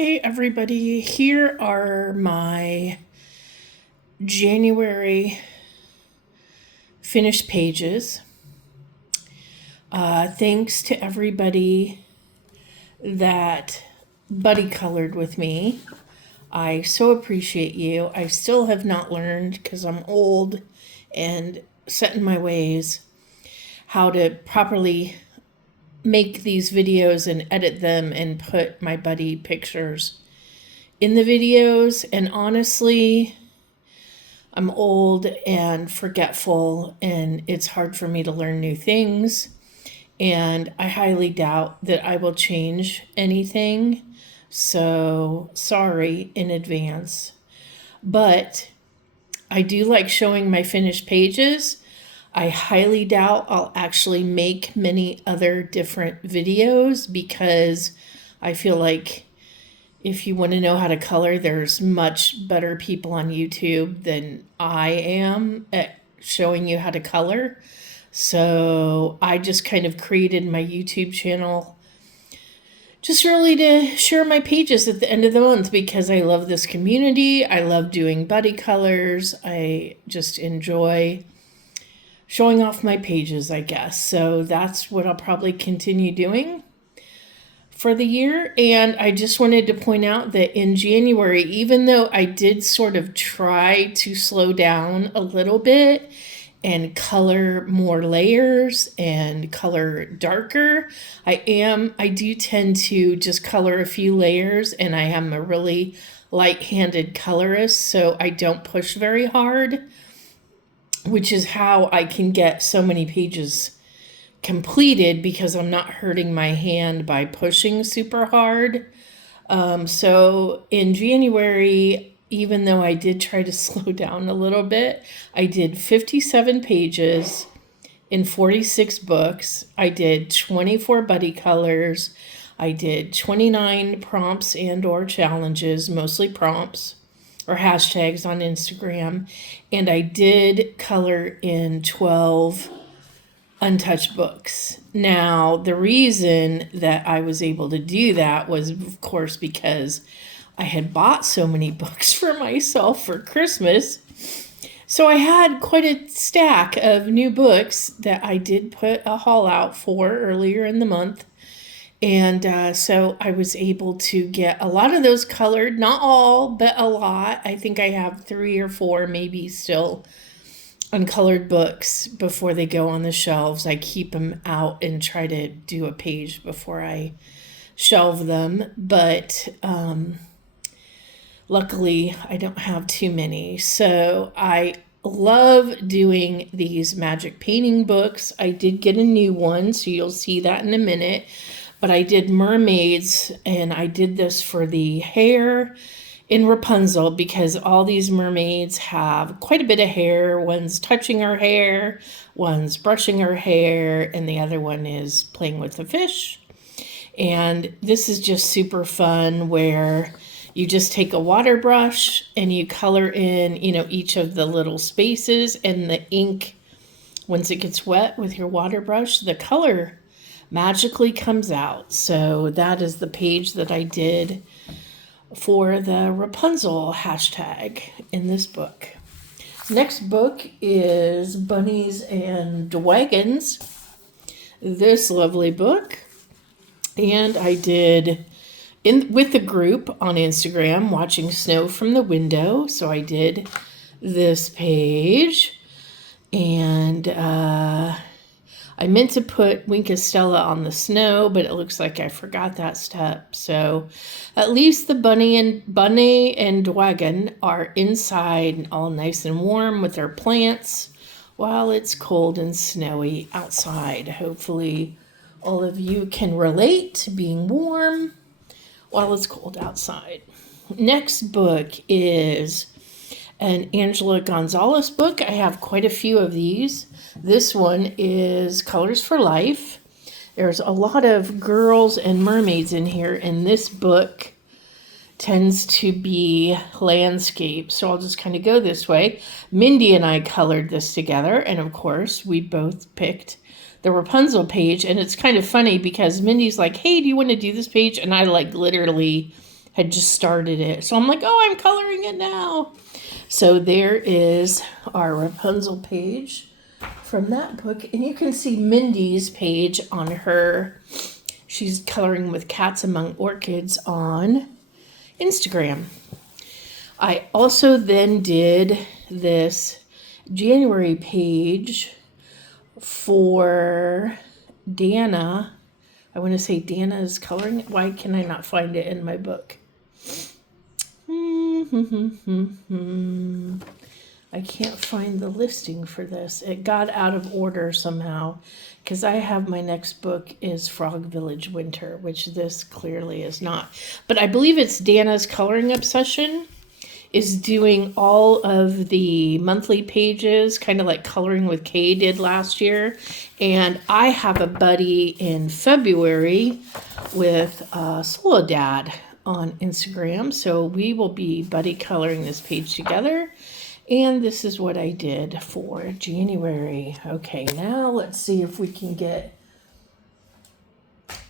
Hey everybody, here are my January finished pages. Thanks to everybody that buddy colored with me. I so appreciate you. I still have not learned, because I'm old and set in my ways, how to properly make these videos and edit them and put my buddy pictures in the videos. And honestly, I'm old and forgetful, and it's hard for me to learn new things. And I highly doubt that I will change anything. So sorry in advance. But I do like showing my finished pages. I highly doubt I'll actually make many other different videos, because I feel like if you want to know how to color, there's much better people on YouTube than I am at showing you how to color. So I just kind of created my YouTube channel just really to share my pages at the end of the month, because I love this community. I love doing buddy colors. I just enjoy showing off my pages, I guess. So that's what I'll probably continue doing for the year. And I just wanted to point out that in January, even though I did sort of try to slow down a little bit and color more layers and color darker, I do tend to just color a few layers, and I am a really light-handed colorist, so I don't push very hard, which is how I can get so many pages completed, because I'm not hurting my hand by pushing super hard. So in January, even though I did try to slow down a little bit, I did 57 pages in 46 books. I did 24 buddy colors. I did 29 prompts and or challenges, mostly prompts or hashtags on Instagram. And I did color in 12 untouched books. Now, the reason that I was able to do that was, of course, because I had bought so many books for myself for Christmas. So I had quite a stack of new books that I did put a haul out for earlier in the month. And so I was able to get a lot of those colored, not all, but a lot. I think I have 3 or 4 maybe still uncolored books before they go on the shelves. I keep them out and try to do a page before I shelve them. But luckily, I don't have too many. So I love doing these magic painting books. I did get a new one, so you'll see that in a minute. But I did mermaids, and I did this for the hair in Rapunzel, because all these mermaids have quite a bit of hair. One's touching her hair, one's brushing her hair, and the other one is playing with the fish. And this is just super fun, where you just take a water brush and you color in, each of the little spaces, and the ink, once it gets wet with your water brush, the color magically comes out. So that is the page that I did for the Rapunzel hashtag in this book. Next book is Bunnies and Wagons, this lovely book. And I did with the group on Instagram, watching snow from the window. So I did this page, and I meant to put Wink Estella on the snow, but it looks like I forgot that step. So at least the bunny and wagon are inside, all nice and warm with their plants, while it's cold and snowy outside. Hopefully all of you can relate to being warm while it's cold outside. Next book is an Angela Gonzalez book. I have quite a few of these. This one is Colors for Life. There's a lot of girls and mermaids in here, and this book tends to be landscape. So I'll just kind of go this way. Mindy and I colored this together, and of course, we both picked the Rapunzel page. And it's kind of funny because Mindy's like, hey, do you want to do this page? And I literally had just started it. So I'm like, oh, I'm coloring it now. So there is our Rapunzel page from that book. And you can see Mindy's page on her. She's coloring with Cats Among Orchids on Instagram. I also then did this January page for Dana. I want to say Dana is coloring it. Why can I not find it in my book? I can't find the listing for this. It got out of order somehow because I have my next book is Frog Village Winter, which this clearly is not. But I believe it's Dana's Coloring Obsession is doing all of the monthly pages, kind of like Coloring with Kay did last year. And I have a buddy in February with Soledad on Instagram. So we will be buddy coloring this page together. And this is what I did for January. Okay, now let's see if we can get,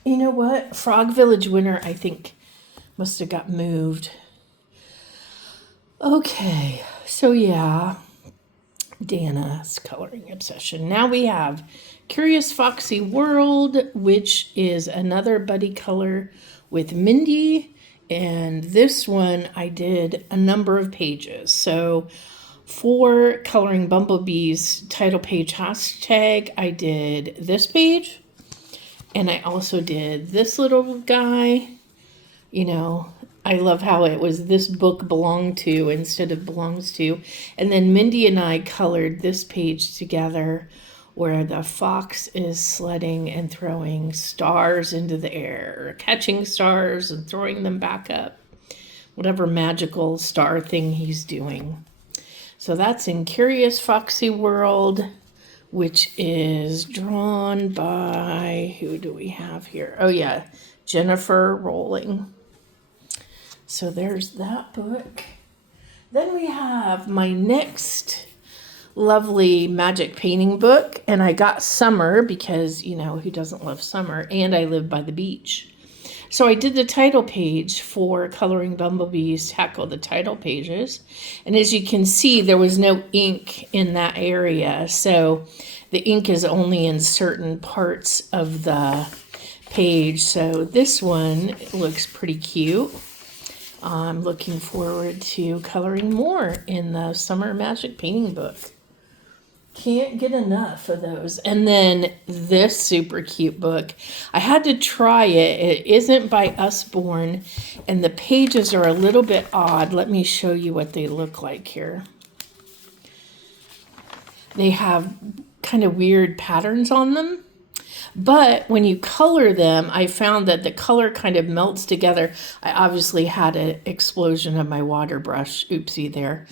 you know what? Frog Village Winter, I think, must have got moved. Okay, so yeah, Dana's Coloring Obsession. Now we have Curious Foxy World, which is another buddy color with Mindy. And this one I did a number of pages. So for Coloring Bumblebees title page hashtag, I did this page. And I also did this little guy. You know, I love how it was this book belonged to instead of belongs to. And then Mindy and I colored this page together where the fox is sledding and throwing stars into the air, catching stars and throwing them back up. Whatever magical star thing he's doing. So that's in Curious Foxy World, which is drawn by, who do we have here? Oh yeah, Jennifer Rowling. So there's that book. Then we have my next lovely magic painting book. And I got summer because, you know, who doesn't love summer? And I live by the beach. So I did the title page for Coloring Bumblebees, tackle the title pages. And as you can see, there was no ink in that area. So the ink is only in certain parts of the page. So this one looks pretty cute. I'm looking forward to coloring more in the Summer Magic Painting book. Can't get enough of those. And then this super cute book. I had to try it. It isn't by Usborne, and the pages are a little bit odd. Let me show you what they look like here. They have kind of weird patterns on them. But when you color them, I found that the color kind of melts together. I obviously had an explosion of my water brush. Oopsie there.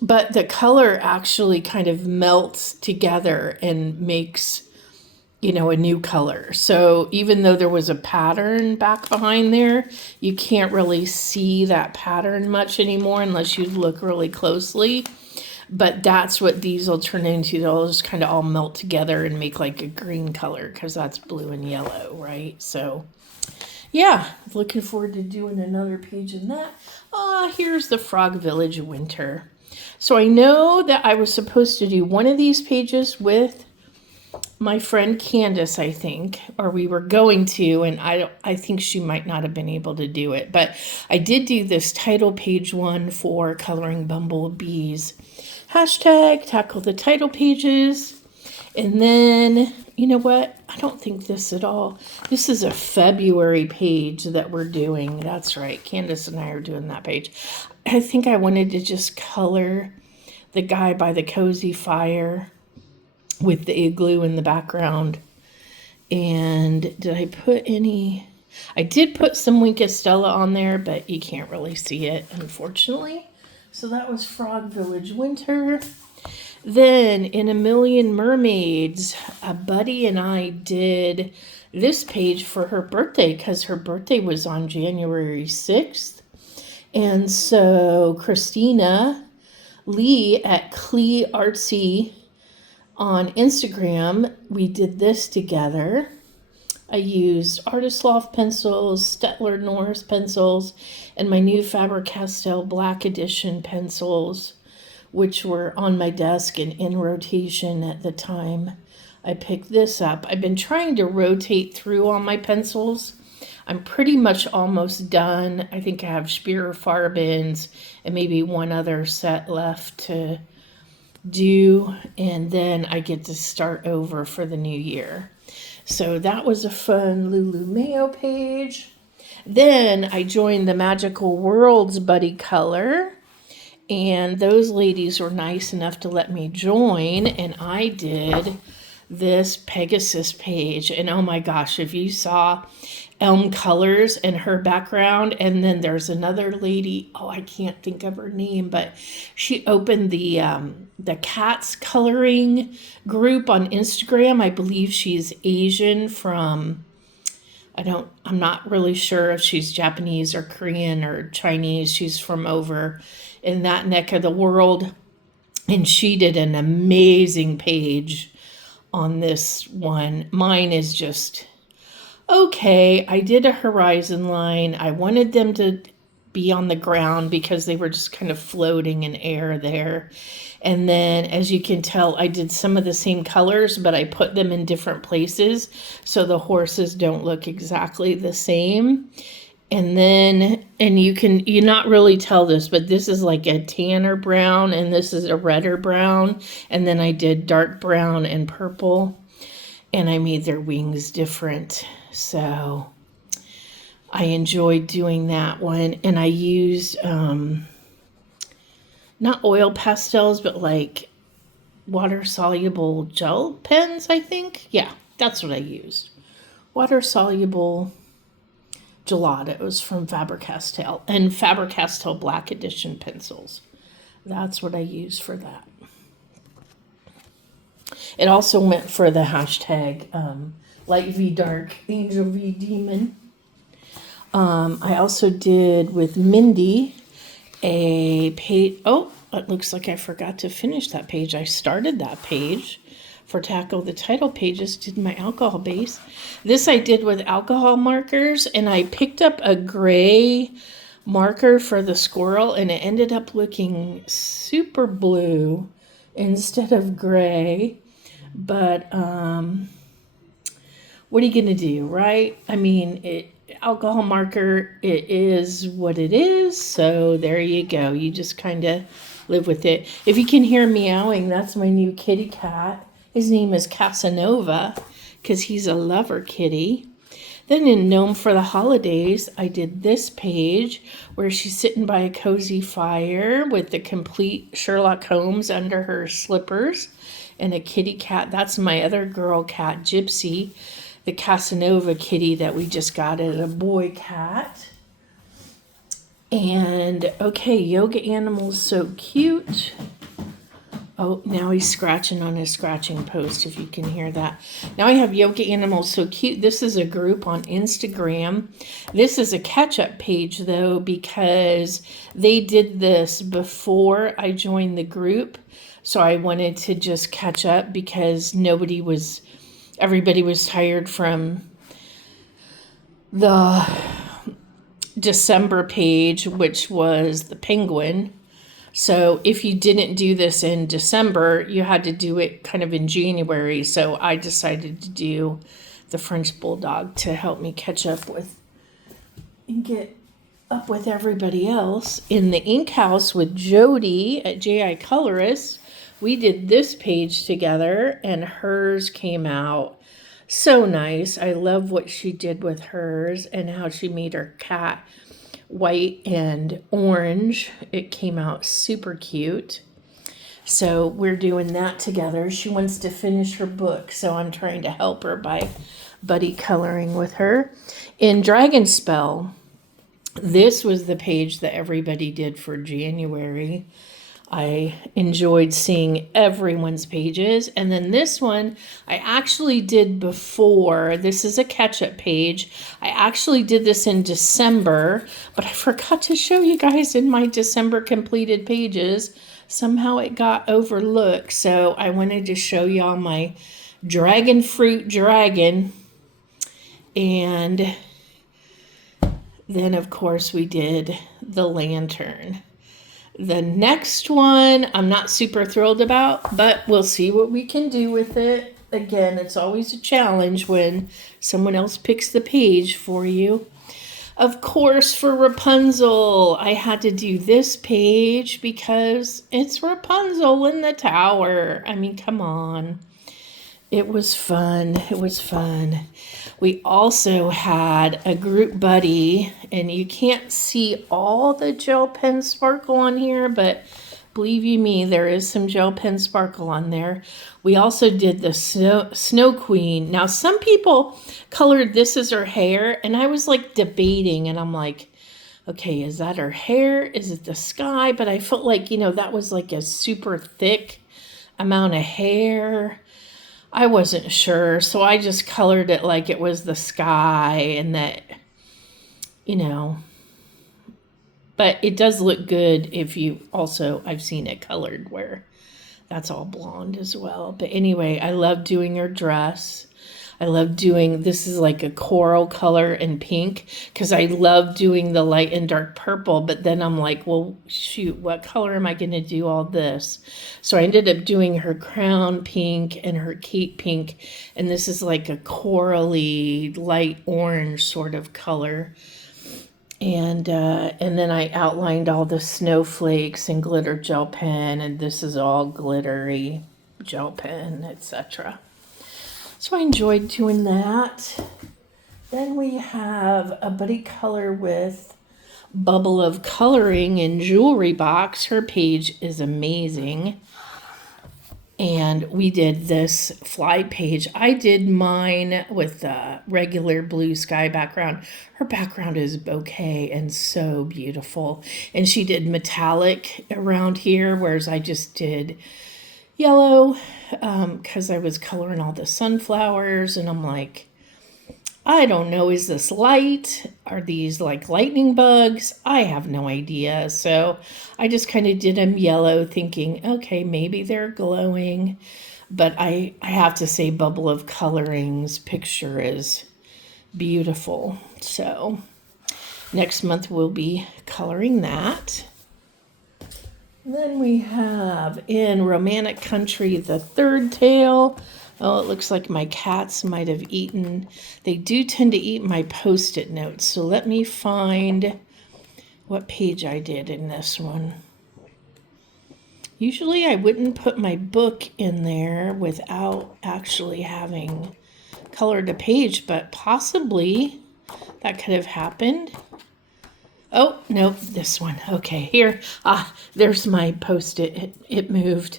But the color actually kind of melts together and makes, you know, a new color. So even though there was a pattern back behind there, you can't really see that pattern much anymore unless you look really closely. But that's what these will turn into. They'll just kind of all melt together and make like a green color because that's blue and yellow, right? So, yeah, looking forward to doing another page in that. Here's the Frog Village Winter. So I know that I was supposed to do one of these pages with my friend Candace, I think, or we were going to, and I think she might not have been able to do it. But I did do this title page one for Coloring Bumblebees. Hashtag tackle the title pages. And then, you know what? I don't think this at all. This is a February page that we're doing. That's right. Candace and I are doing that page. I think I wanted to just color the guy by the cozy fire with the igloo in the background. And did I put any? I did put some Wink Estella on there, but you can't really see it, unfortunately. So that was Frog Village Winter. Then in A Million Mermaids, a buddy and I did this page for her birthday because her birthday was on January 6th. And so Christina Lee at Clee Artsy on Instagram, we did this together. I used Artist Loft pencils, Stettler Norris pencils, and my new Faber-Castell Black Edition pencils, which were on my desk and in rotation at the time I picked this up. I've been trying to rotate through all my pencils. I'm pretty much almost done. I think I have Spear Farbins and maybe one other set left to do, and then I get to start over for the new year. So that was a fun Lulu Mayo page. Then I joined the Magical Worlds Buddy Color, and those ladies were nice enough to let me join, and I did this Pegasus page. And oh my gosh, if you saw Elm Colors and her background, and then there's another lady, oh, I can't think of her name, but she opened the cats coloring group on Instagram. I believe she's Asian from, I'm not really sure if she's Japanese or Korean or Chinese. She's from over in that neck of the world, and she did an amazing page on this one. Mine is just okay. I did a horizon line. I wanted them to be on the ground because they were just kind of floating in air there. And then, as you can tell, I did some of the same colors, but I put them in different places so the horses don't look exactly the same. And then, and you not really tell this, but this is like a tanner brown, and this is a redder brown. And then I did dark brown and purple, and I made their wings different. So I enjoyed doing that one. And I used, not oil pastels, but like water-soluble gel pens, I think. Yeah, that's what I used. Water-soluble gelatos from Faber-Castell and Faber-Castell Black Edition pencils. That's what I used for that. It also went for the hashtag Light V Dark, Angel V Demon. I also did with Mindy a page. Oh, it looks like I forgot to finish that page. I started that page for Tackle the Title pages, did my alcohol base. This I did with alcohol markers, and I picked up a gray marker for the squirrel, and it ended up looking super blue instead of gray. But what are you going to do, right? I mean, alcohol marker, it is what it is, so there you go. You just kind of live with it. If you can hear meowing, that's my new kitty cat. His name is Casanova because he's a lover kitty. Then in Gnome for the Holidays, I did this page where she's sitting by a cozy fire with the complete Sherlock Holmes under her slippers and a kitty cat. That's my other girl cat, Gypsy, the Casanova kitty that we just got as a boy cat. And okay, Yoga Animal's so cute. Oh, now he's scratching on his scratching post, if you can hear that. Now I have Yoga Animals So Cute. This is a group on Instagram. This is a catch-up page, though, because they did this before I joined the group. So I wanted to just catch up because everybody was tired from the December page, which was the penguin. So if you didn't do this in December, you had to do it kind of in January. So I decided to do the French Bulldog to help me catch up with and get up with everybody else. In the Ink House with Jody at J.I. Colorist, we did this page together, and hers came out so nice. I love what she did with hers and how she made her cat white and orange. It came out super cute. So we're doing that together. She wants to finish her book, so I'm trying to help her by buddy coloring with her. In Dragon Spell, this was the page that everybody did for January. I enjoyed seeing everyone's pages. And then this one, I actually did before. This is a catch-up page. I actually did this in December, but I forgot to show you guys in my December completed pages. Somehow it got overlooked. So I wanted to show y'all my dragon fruit dragon. And then, of course, we did the lantern. The next one I'm not super thrilled about, but we'll see what we can do with it. Again, it's always a challenge when someone else picks the page for you. Of course, for Rapunzel, I had to do this page because it's Rapunzel in the tower. I mean, come on. It was fun. It was fun. We also had a group buddy, and you can't see all the gel pen sparkle on here, but believe you me, there is some gel pen sparkle on there. We also did the Snow Queen. Now, some people colored this as her hair, and I was like debating, and I'm like, okay, is that her hair? Is it the sky? But I felt like, that was like a super thick amount of hair. I wasn't sure, so I just colored it like it was the sky and that, but it does look good if you also, I've seen it colored where that's all blonde as well. But anyway, I love doing her dress. I love doing, this is like a coral color and pink, because I love doing the light and dark purple, but then I'm like, well, shoot, what color am I going to do all this? So I ended up doing her crown pink and her cape pink, and this is like a corally light orange sort of color. And then I outlined all the snowflakes and glitter gel pen, and this is all glittery gel pen, etc. So I enjoyed doing that. Then we have a buddy color with Bubble of Coloring in Jewelry Box. Her page is amazing. And we did this fly page. I did mine with a regular blue sky background. Her background is bouquet and so beautiful. And she did metallic around here, whereas I just did yellow because I was coloring all the sunflowers, and I'm like, I don't know, is this light? Are these like lightning bugs? I have no idea. So I just kind of did them yellow, thinking, okay, maybe they're glowing. But I have to say, Bubble of Coloring's picture is beautiful. So next month we'll be coloring that. Then we have in Romantic Country, the third tale. Oh, it looks like my cats might have eaten. They do tend to eat my Post-it notes. So let me find what page I did in this one. Usually I wouldn't put my book in there without actually having colored a page, but possibly that could have happened. Oh, no, this one. Okay, here. There's my Post-it. It moved.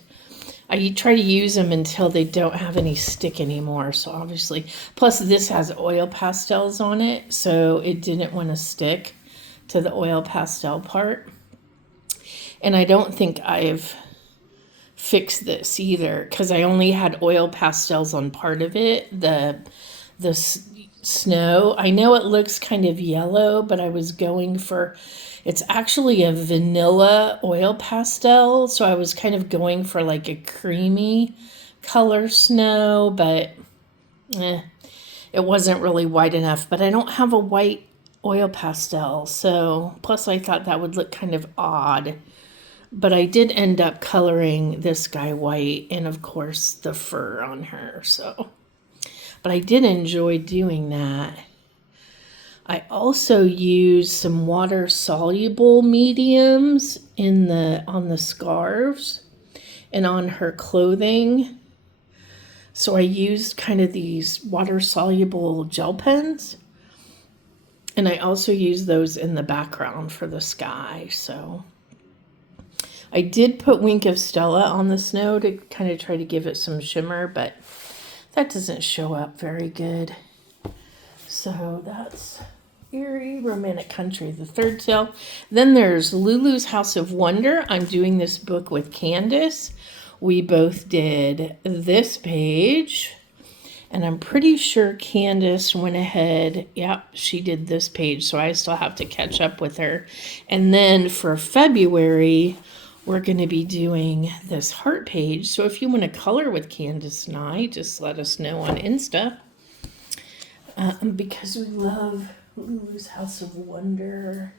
I try to use them until they don't have any stick anymore. So obviously, plus this has oil pastels on it, so it didn't want to stick to the oil pastel part. And I don't think I've fixed this either, because I only had oil pastels on part of it. The snow, I know it looks kind of yellow, but I was going for, it's actually a vanilla oil pastel, so I was kind of going for like a creamy color snow, but it wasn't really white enough. But I don't have a white oil pastel, so plus I thought that would look kind of odd. But I did end up coloring this guy white, and of course the fur on her, so. But I did enjoy doing that. I also used some water-soluble mediums on the scarves and on her clothing. So I used kind of these water-soluble gel pens. And I also used those in the background for the sky. So I did put Wink of Stella on the snow to kind of try to give it some shimmer, but that doesn't show up very good. So that's Erie Romantic Country, the third tale. Then there's Lulu's House of Wonder. I'm doing this book with Candace. We both did this page, and I'm pretty sure Candace went ahead. Yep, she did this page, so I still have to catch up with her. And then for February, we're going to be doing this heart page. So if you want to color with Candace and I, just let us know on Insta. because we love Lulu's House of Wonder.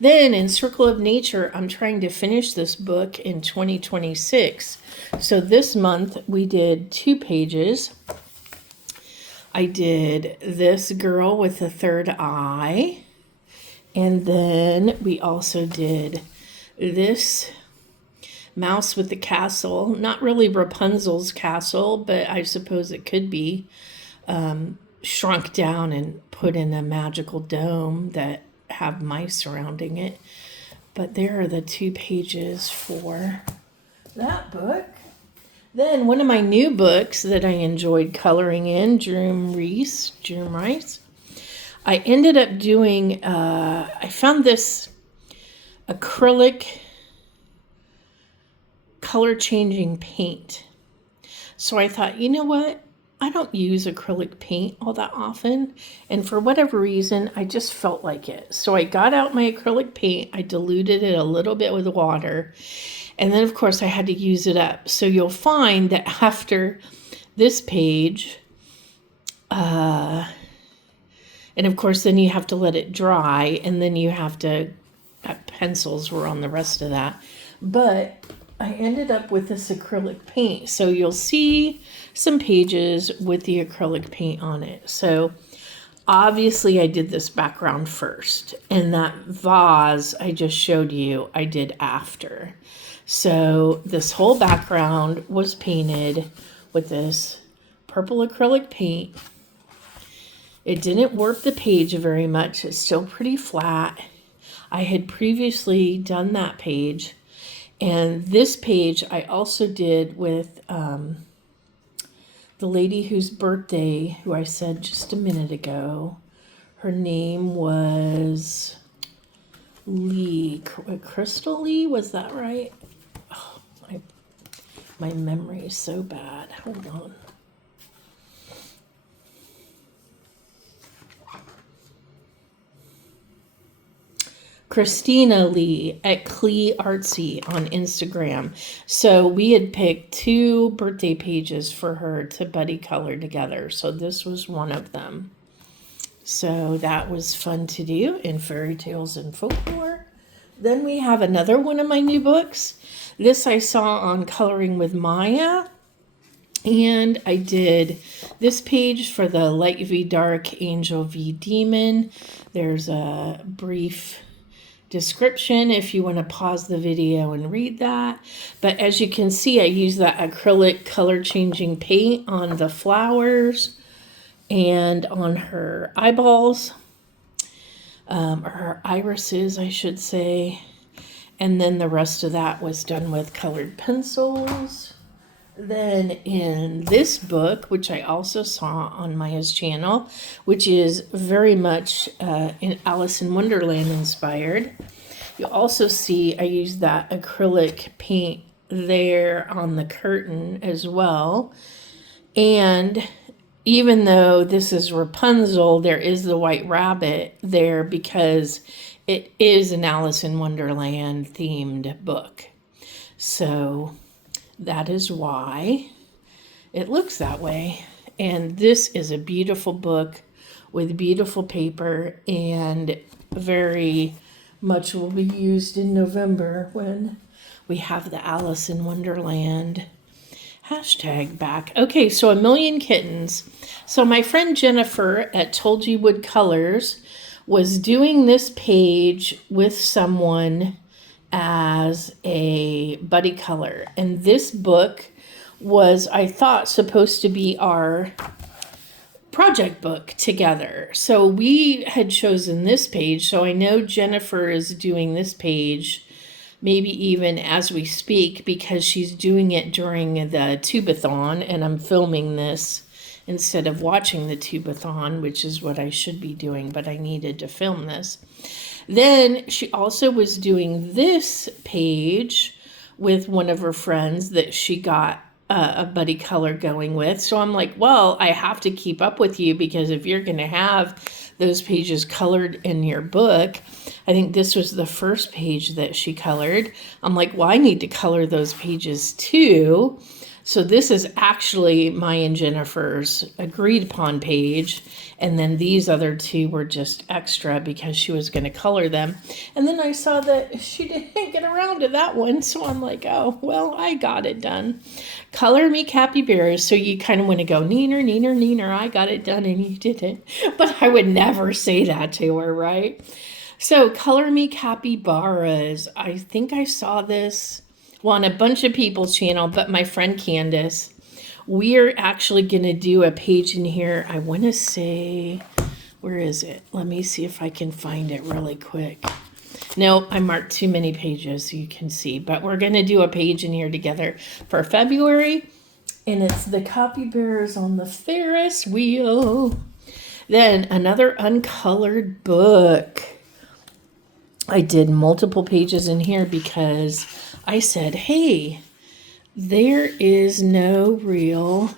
Then in Circle of Nature, I'm trying to finish this book in 2026. So this month we did 2 pages. I did This Girl with the Third Eye. And then we also did this Mouse with the Castle. Not really Rapunzel's castle, but I suppose it could be shrunk down and put in a magical dome that have mice surrounding it. But there are the 2 pages for that book. Then one of my new books that I enjoyed coloring in, Jerome Rice. I ended up doing, I found this acrylic color changing paint. So I thought, you know what? I don't use acrylic paint all that often. And for whatever reason, I just felt like it. So I got out my acrylic paint. I diluted it a little bit with water. And then, of course, I had to use it up. So you'll find that after this page, and of course, then you have to let it dry. And then you have to, pencils were on the rest of that. But I ended up with this acrylic paint. So you'll see some pages with the acrylic paint on it. So obviously I did this background first. And that vase I just showed you, I did after. So this whole background was painted with this purple acrylic paint. It didn't warp the page very much. It's still pretty flat. I had previously done that page. And this page I also did with the lady whose birthday, who I said just a minute ago. Her name was Lee. Crystal Lee, was that right? Oh, my memory is so bad. Hold on. Christina Lee at Clee Artsy on Instagram. So we had picked 2 birthday pages for her to buddy color together. So this was one of them. So that was fun to do in Fairy Tales and Folklore. Then we have another one of my new books. This I saw on Coloring with Maya. And I did this page for the Light v Dark, Angel v Demon. There's a brief description if you want to pause the video and read that. But as you can see, I use that acrylic color changing paint on the flowers and on her eyeballs, or her irises, I should say. And then the rest of that was done with colored pencils. Then in this book, which I also saw on Maya's channel, which is very much in Alice in Wonderland inspired, you'll also see I used that acrylic paint there on the curtain as well. And even though this is Rapunzel, there is the White Rabbit there because it is an Alice in Wonderland themed book. So that is why it looks that way. And this is a beautiful book with beautiful paper and very much will be used in November when we have the Alice in Wonderland hashtag back. Okay, so A Million Kittens. So my friend Jennifer at Told You Wood Colors was doing this page with someone as a buddy color. And this book was, I thought, supposed to be our project book together. So we had chosen this page. So I know Jennifer is doing this page, maybe even as we speak, because she's doing it during the Tubathon, and I'm filming this instead of watching the Tubathon, which is what I should be doing, but I needed to film this. Then she also was doing this page with one of her friends that she got a buddy color going with. So I'm like, well, I have to keep up with you because if you're going to have those pages colored in your book, I think this was the first page that she colored. I'm like, well, I need to color those pages too. So this is actually my and Jennifer's agreed upon page. And then these other two were just extra because she was going to color them. And then I saw that she didn't get around to that one. So I'm like, oh, well, I got it done. Color me capybaras. So you kind of want to go, Neener, Neener, Neener, I got it done and you didn't. But I would never say that to her, right? So color me capybaras. I think I saw this on a bunch of people's channel, but my friend Candace, we're actually going to do a page in here. I want to say, where is it? Let me see if I can find it really quick. No, I marked too many pages so you can see, but we're going to do a page in here together for February, and it's the capybaras on the Ferris wheel. Then another uncolored book. I did multiple pages in here because I said, hey, there is no real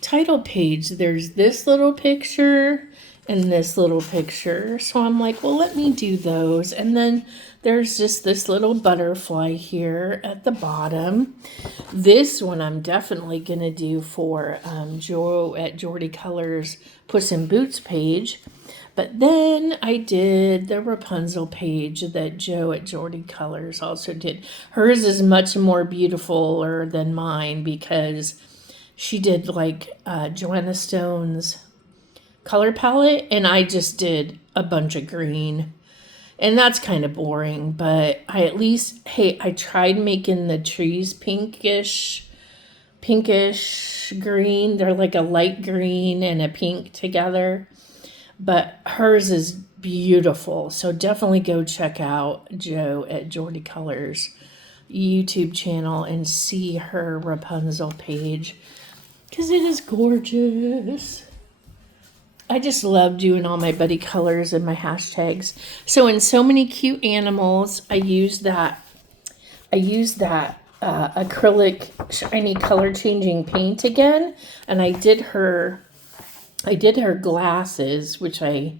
title page. There's this little picture and this little picture. So I'm like, well, let me do those. And then there's just this little butterfly here at the bottom. This one I'm definitely going to do for Joe at Jordy Colors Puss in Boots page. But then I did the Rapunzel page that Joe at Jordy Colors also did. Hers is much more beautifuler than mine because she did like Joanna Stone's color palette, and I just did a bunch of green. And that's kind of boring, but I tried making the trees pinkish green. They're like a light green and a pink together. But hers is beautiful. So definitely go check out Joe at Jordy Colors YouTube channel and see her Rapunzel page because it is gorgeous. I just love doing all my buddy colors and my hashtags. So in So Many Cute Animals, I use that acrylic shiny color changing paint again, and I did her glasses, which I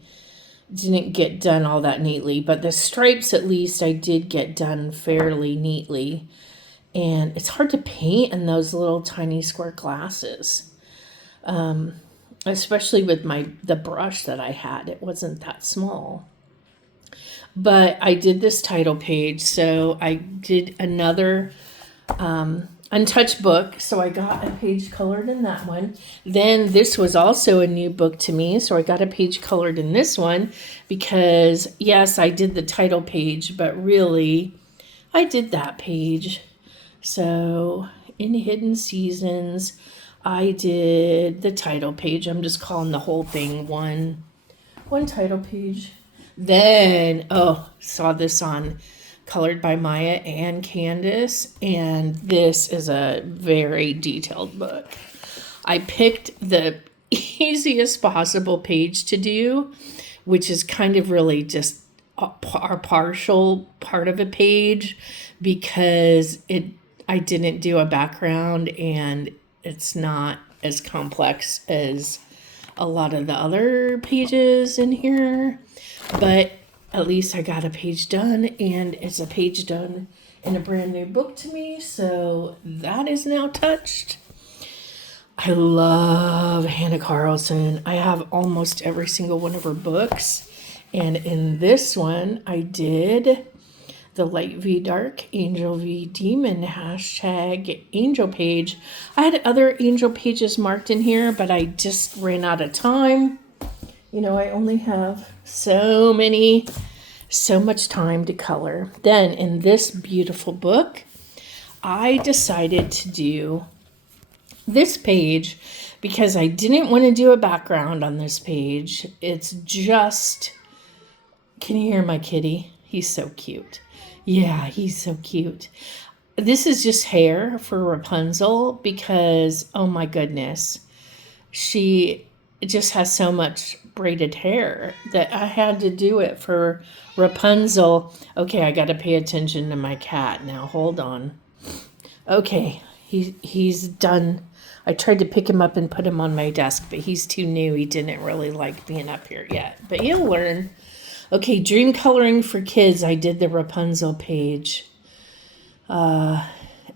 didn't get done all that neatly, but the stripes at least I did get done fairly neatly. And it's hard to paint in those little tiny square glasses, especially with the brush that I had. It wasn't that small. But I did this title page, so I did another untouched book, so I got a page colored in that one. Then this was also a new book to me, so I got a page colored in this one because yes, I did the title page, but really I did that page. So in Hidden Seasons, I did the title page. I'm just calling the whole thing one title page. Then saw this on Colored by Maya and Candace, and this is a very detailed book. I picked the easiest possible page to do, which is kind of really just our partial part of a page because I didn't do a background and it's not as complex as a lot of the other pages in here, but at least I got a page done, and it's a page done in a brand new book to me, so that is now touched. I love Hannah Carlson. I have almost every single one of her books, and in this one, I did the Light v Dark, Angel v Demon, hashtag Angel page. I had other Angel pages marked in here, but I just ran out of time. You know, I only have so much time to color. Then in this beautiful book, I decided to do this page because I didn't want to do a background on this page. It's just, can you hear my kitty? He's so cute. Yeah, he's so cute. This is just hair for Rapunzel because, oh my goodness, she just has so much braided hair that I had to do it for Rapunzel. Okay, I got to pay attention to my cat now. Hold on. Okay, he's done. I tried to pick him up and put him on my desk, but he's too new. He didn't really like being up here yet, but he'll learn. Okay, dream coloring for kids. I did the Rapunzel page. It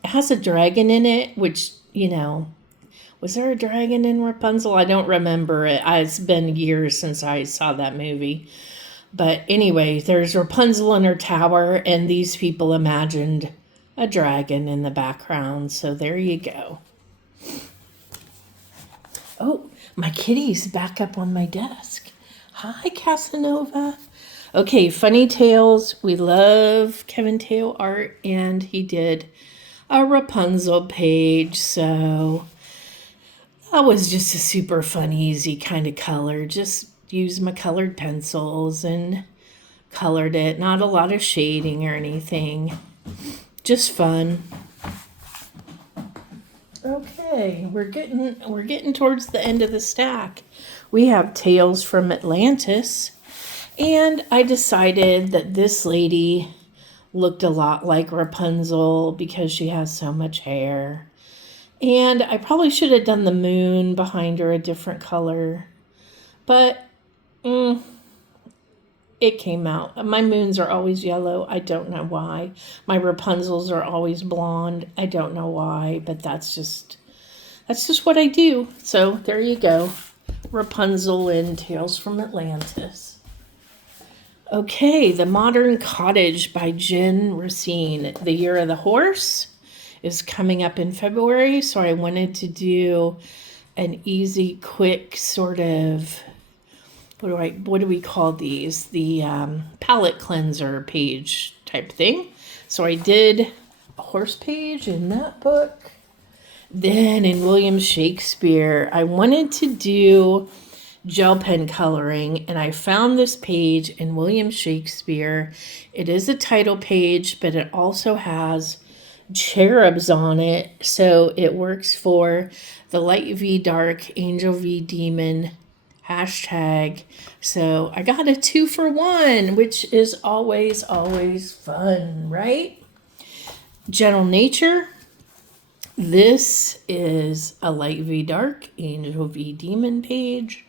has a dragon in it, which you know, was there a dragon in Rapunzel? I don't remember it. It's been years since I saw that movie. But anyway, there's Rapunzel in her tower, and these people imagined a dragon in the background. So there you go. Oh, my kitty's back up on my desk. Hi, Casanova. Okay, Funny Tales. We love Kevin Teo art, and he did a Rapunzel page. So that was just a super fun, easy kind of color. Just used my colored pencils and colored it. Not a lot of shading or anything. Just fun. Okay, we're getting towards the end of the stack. We have Tales from Atlantis, and I decided that this lady looked a lot like Rapunzel because she has so much hair. And I probably should have done the moon behind her a different color, but it came out. My moons are always yellow. I don't know why. My Rapunzels are always blonde. I don't know why, but that's just what I do. So there you go. Rapunzel in Tales from Atlantis. Okay, The Modern Cottage by Jen Racine. The Year of the Horse is coming up in February, so I wanted to do an easy, quick sort of, what do we call these? The palette cleanser page type thing. So I did a horse page in that book. Then in William Shakespeare, I wanted to do gel pen coloring, and I found this page in William Shakespeare. It is a title page, but it also has cherubs on it, so it works for the light v dark, angel v demon hashtag. So I got a 2-for-1, which is always fun, right? Gentle Nature. This is a light v dark, angel v demon page,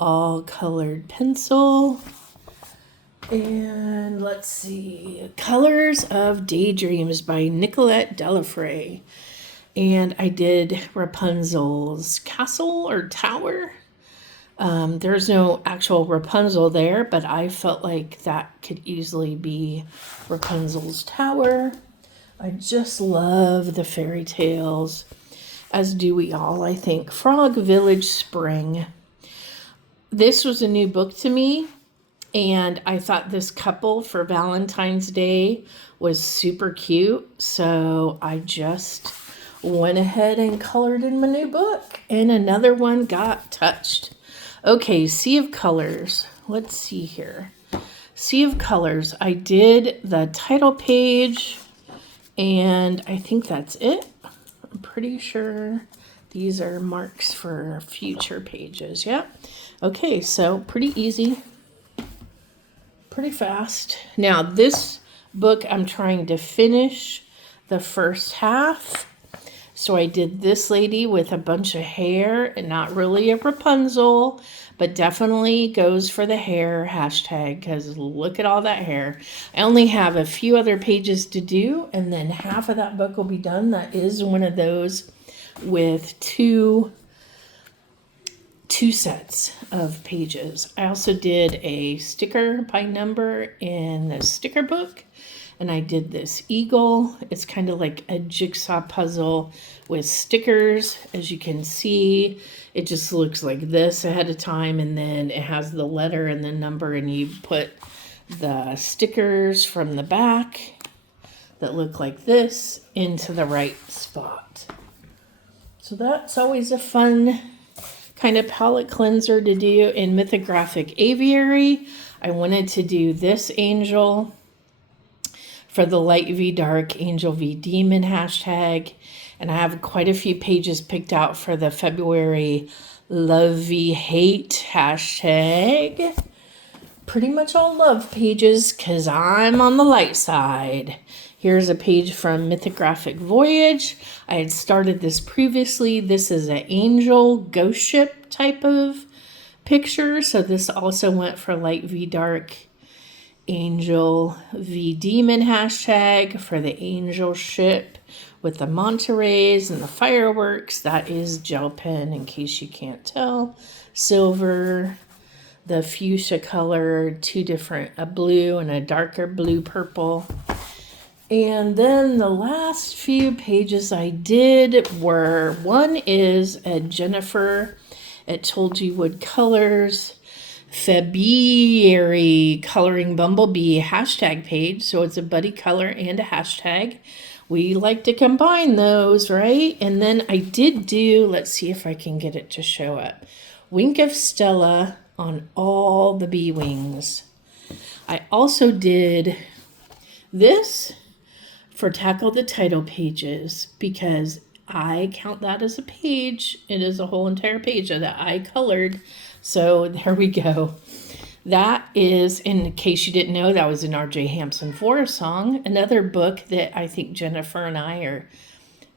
all colored pencil. And let's see, Colors of Daydreams by Nicolette Delafray. And I did Rapunzel's castle or tower. There's no actual Rapunzel there, but I felt like that could easily be Rapunzel's tower. I just love the fairy tales, as do we all, I think. Frog Village Spring. This was a new book to me, and I thought this couple for Valentine's Day was super cute, so I just went ahead and colored in my new book, and another one got touched. Okay, Sea of Colors. Let's see here. Sea of Colors. I did the title page, and I think that's it. I'm pretty sure these are marks for future pages. Yeah. Okay, so pretty easy. Pretty fast. Now, this book, I'm trying to finish the first half. So I did this lady with a bunch of hair, and not really a Rapunzel, but definitely goes for the hair hashtag, because look at all that hair. I only have a few other pages to do, and then half of that book will be done. That is one of those with two sets of pages. I also did a sticker by number in the sticker book, and I did this eagle. It's kind of like a jigsaw puzzle with stickers. As you can see, it just looks like this ahead of time, and then it has the letter and the number, and you put the stickers from the back that look like this into the right spot. So that's always a fun kind of palette cleanser to do. In Mythographic Aviary, I wanted to do this angel for the light v dark, angel v demon hashtag, and I have quite a few pages picked out for the February love v hate hashtag. Pretty much all love pages because I'm on the light side. Here's a page from Mythographic Voyage. I had started this previously. This is an angel ghost ship type of picture. So this also went for light v dark, angel v demon hashtag for the angel ship with the manta rays and the fireworks. That is gel pen, in case you can't tell. Silver, the fuchsia color, two different, a blue and a darker blue purple. And then the last few pages I did were, one is a Jennifer at Told You Wood Colors February Coloring Bumblebee hashtag page. So it's a buddy color and a hashtag. We like to combine those, right? And then I did do, let's see if I can get it to show up, Wink of Stella on all the bee wings. I also did this for Tackle the Title pages because I count that as a page. It is a whole entire page that I colored. So there we go. That is, in case you didn't know, that was an R.J. Hampson Forest song, another book that I think Jennifer and I are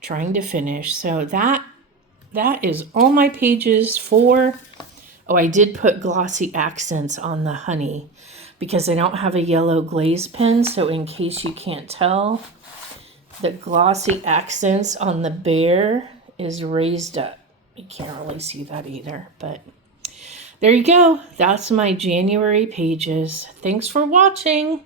trying to finish. So that is all my pages for. Oh, I did put glossy accents on the honey because I don't have a yellow glaze pen. So in case you can't tell, the glossy accents on the bear is raised up. You can't really see that either, but there you go. That's my January pages. Thanks for watching.